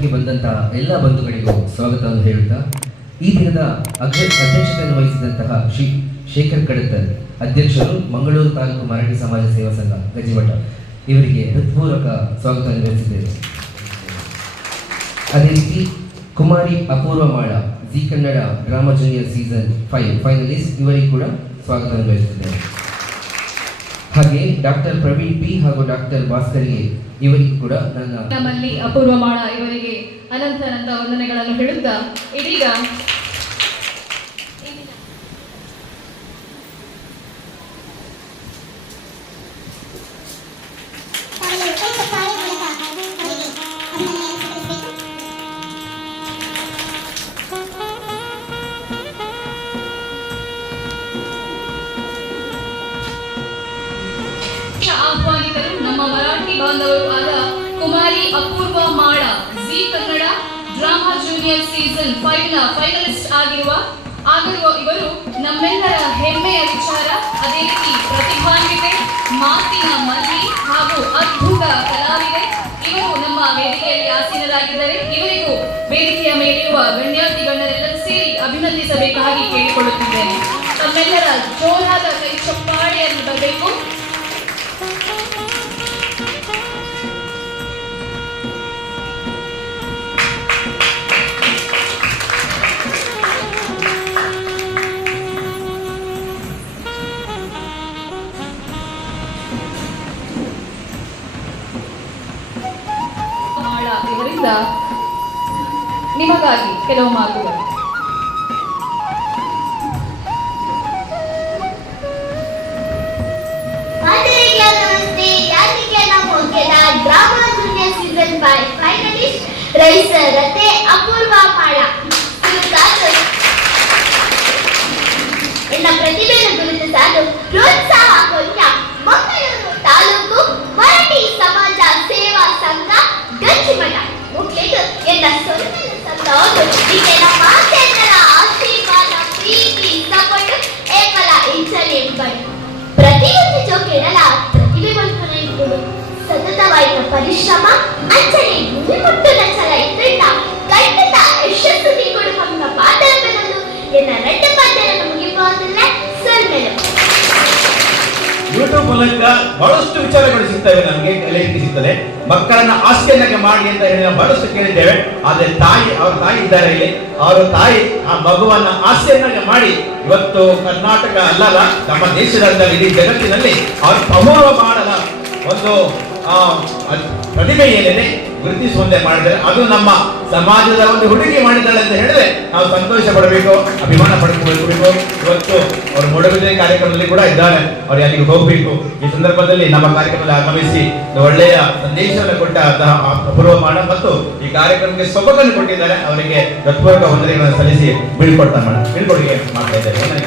ಕಾರ್ಯಕ್ರಮಕ್ಕೆ ಬಂದಂತಹ ಎಲ್ಲ ಬಂಧುಗಳಿಗೂ ಸ್ವಾಗತವನ್ನು ಹೇಳುತ್ತಾ ಈ ದಿನದ ಅಧ್ಯಕ್ಷತೆಯನ್ನು ವಹಿಸಿದಂತಹ ಶ್ರೀ ಶೇಖರ್ ಕಡತ್ತರ್ ಅಧ್ಯಕ್ಷರು, ಮಂಗಳೂರು ತಾಲೂಕು ಮರಾಠಿ ಸಮಾಜ ಸೇವಾ ಸಂಘ ಗಜಿಮಠ, ಇವರಿಗೆ ಹೃತ್ಪೂರ್ವಕ ಸ್ವಾಗತವನ್ನು ಬಯಸಿದ್ದೇವೆ. ಅದೇ ರೀತಿ ಕುಮಾರಿ Apoorva Mala, Zee Kannada drama junior season 5 finalist, ಇವರಿಗೆ ಕೂಡ ಸ್ವಾಗತವನ್ನು ಬಯಸುತ್ತಿದ್ದೇವೆ. ಹಾಗೆ ಡಾಕ್ಟರ್ ಪ್ರವೀಣ್ ಪಿ ಹಾಗೂ ಡಾಕ್ಟರ್ ಭಾಸ್ಕರ್ಗೆ ಇವರಿಗೂ ಕೂಡ ನಮ್ಮಲ್ಲಿ ಅಪೂರ್ವ ಮಾಳ ಇವರಿಗೆ ಅನಂತ ವಂದನೆಗಳನ್ನು ಹೇಳುತ್ತಾ ಇದೀಗ ಆಹ್ವಾನಿತರು ನಮ್ಮ ಮರಾಠಿ ಬಾಂಧವರು ಆದ ಕುಮಾರಿ Apoorva Mala, Zee Kannada drama junior season 5ನ ಫೈನಲಿಸ್ಟ್ ಆಗಿರುವ ಇವರು ನಮ್ಮೆಲ್ಲರ ಹೆಮ್ಮೆಯ ವಿಚಾರ. ಅದೇ ರೀತಿ ಪ್ರತಿಭಾನ್ವಿತೆ, ಮಾತಿನ ಮಲ್ಲಿ ಹಾಗೂ ಅದ್ಭುತ ಕಲಾವಿದೆ. ಇವರು ನಮ್ಮ ವೇದಿಕೆಯಲ್ಲಿ ಆಸೀನರಾಗಿದ್ದಾರೆ. ಇವರಿಗೂ ವೇದಿಕೆಯ ಮೇಲಿರುವ ಗಣ್ಯಾತಿ ಗಣ್ಯರೆಲ್ಲರೂ ಸೇರಿ ಅಭಿನಂದಿಸಬೇಕಾಗಿ ಕೇಳಿಕೊಳ್ಳುತ್ತಿದ್ದೇನೆ. ತಮ್ಮೆಲ್ಲರ ಜೋರಾದ ಕೈ ಚಪ್ಪಾಳೆಯನ್ನು ಬರಬೇಕು. ಇವರಿಂದ ನಿಮಗಾಗಿ ಕೆಲವು ಮಾತುಗಳು. ಡ್ರಾಮಾ ಜೂನಿಯರ್ ಸೀಸನ್ 5 ಫೈನಲಿಸ್ಟ್ ರೈಸರತೆ ಅಪೂರ್ವ ಮಾಳ ಎನ್ನ ಪ್ರತಿಭೆಯನ್ನು ಗುರುತಿಸಲು ಪ್ರೋತ್ಸಾಹ ಕೊಂಡ ಮಂಗಳೂರು ತಾಲೂಕು ಮರಾಠಿ ಸಮಾಜ ಸೇವಾ ಸಂಘ ಗಂಜಿಮಠ ಮುಖ್ಯದು ಎನ್ನ ಸೊಂದನ ಸಂಘವನ್ನು ಈಗೆಲ್ಲ ಮಾತೆಲ್ಲರ ಆಶೀರ್ವಾದ, ಪ್ರೀತಿ, ಸಪೋರ್ಟ್ ಏಕಲ ಇಂಚನೆ ಎಂಬಡಿ ಪ್ರತಿಯೊಂದು ಜೋಕೆಡಲ ಪ್ರತಿಭೆವಂತನ ಇದ್ದುದು ಸತತವಾದ ಪರಿಶ್ರಮ ಅಂಚನೆ ಗುರಿ ಮುಟ್ಟುನ ಛಲ ಇದ್ರಿಂದ ಖಂಡಿತ ಯಶಸ್ಸು ನೀಡುವ ನಮ್ಮ ಪಾತ್ರಗಳನ್ನು ಎನ್ನ ರೆಡ್ಡ ಪಾತ್ರವನ್ನು ಮುಗಿಬಹುದಿಲ್ಲ ಸೊನ್ನೆಲು. ಯೂಟ್ಯೂಬ್ ಮೂಲಕ ಬಹಳಷ್ಟು ವಿಚಾರಗಳು ಸಿಗ್ತವೆ, ನಮಗೆ ಕಲಿಯಲಿಕ್ಕೆ ಸಿಗ್ತದೆ. ಮಕ್ಕಳನ್ನ ಆಸ್ತಿಯನ್ನಾಗಿ ಮಾಡಿ ಅಂತ ಹೇಳಿ ನಾವು ಬಹಳಷ್ಟು ಕೇಳಿದ್ದೇವೆ. ಆದ್ರೆ ಅವ್ರ ತಾಯಿ ಇದ್ದಾರೆ ಇಲ್ಲಿ, ಅವರ ತಾಯಿ ಆ ಮಗುವನ್ನ ಆಸ್ತಿಯನ್ನಾಗಿ ಮಾಡಿ ಇವತ್ತು ಕರ್ನಾಟಕ ಅಲ್ಲಲ್ಲ ನಮ್ಮ ದೇಶದ ಇಡೀ ಜಗತ್ತಿನಲ್ಲಿ ಅವ್ರ ಅಪೂರ್ವ ಮಾಡಲ ಒಂದು ಪ್ರತಿಭೆ ಏನಿದೆ ಗುರುತಿಸುವಂತೆ ಮಾಡಿದರೆ ಅದು ನಮ್ಮ ಸಮಾಜದ ಒಂದು ಹುಡುಗಿ ಮಾಡಿದ್ದಾಳೆ ಅಂತ ಹೇಳಿದ್ರೆ ನಾವು ಸಂತೋಷ ಪಡಬೇಕು, ಅಭಿಮಾನ ಪಡ್ಕೋಬೇಕು. ಇವತ್ತು ಅವರು ಮೂಡಬಿದಿರೆ ಕಾರ್ಯಕ್ರಮದಲ್ಲಿ ಕೂಡ ಇದ್ದಾರೆ, ಅವ್ರು ಅಲ್ಲಿಗೆ ಹೋಗ್ಬೇಕು. ಈ ಸಂದರ್ಭದಲ್ಲಿ ನಮ್ಮ ಕಾರ್ಯಕ್ರಮದಲ್ಲಿ ಆಗಮಿಸಿ ಒಳ್ಳೆಯ ಸಂದೇಶವನ್ನು ಕೊಟ್ಟಂತಹ ಅಪೂರ್ವ ಮಾಡ ಮತ್ತು ಈ ಕಾರ್ಯಕ್ರಮಕ್ಕೆ ಸೊಬಗನ್ನು ಕೊಟ್ಟಿದ್ದಾರೆ. ಅವರಿಗೆ ಹೃತ್ಪೂರ್ವಕ ವಂದನೆಗಳನ್ನು ಸಲ್ಲಿಸಿ ಬೀಳ್ಕೊಡ್ತಾ ಬೀಳ್ಕೊಡುಗೆ ಮಾಡ್ತಾ ಇದ್ದಾರೆ.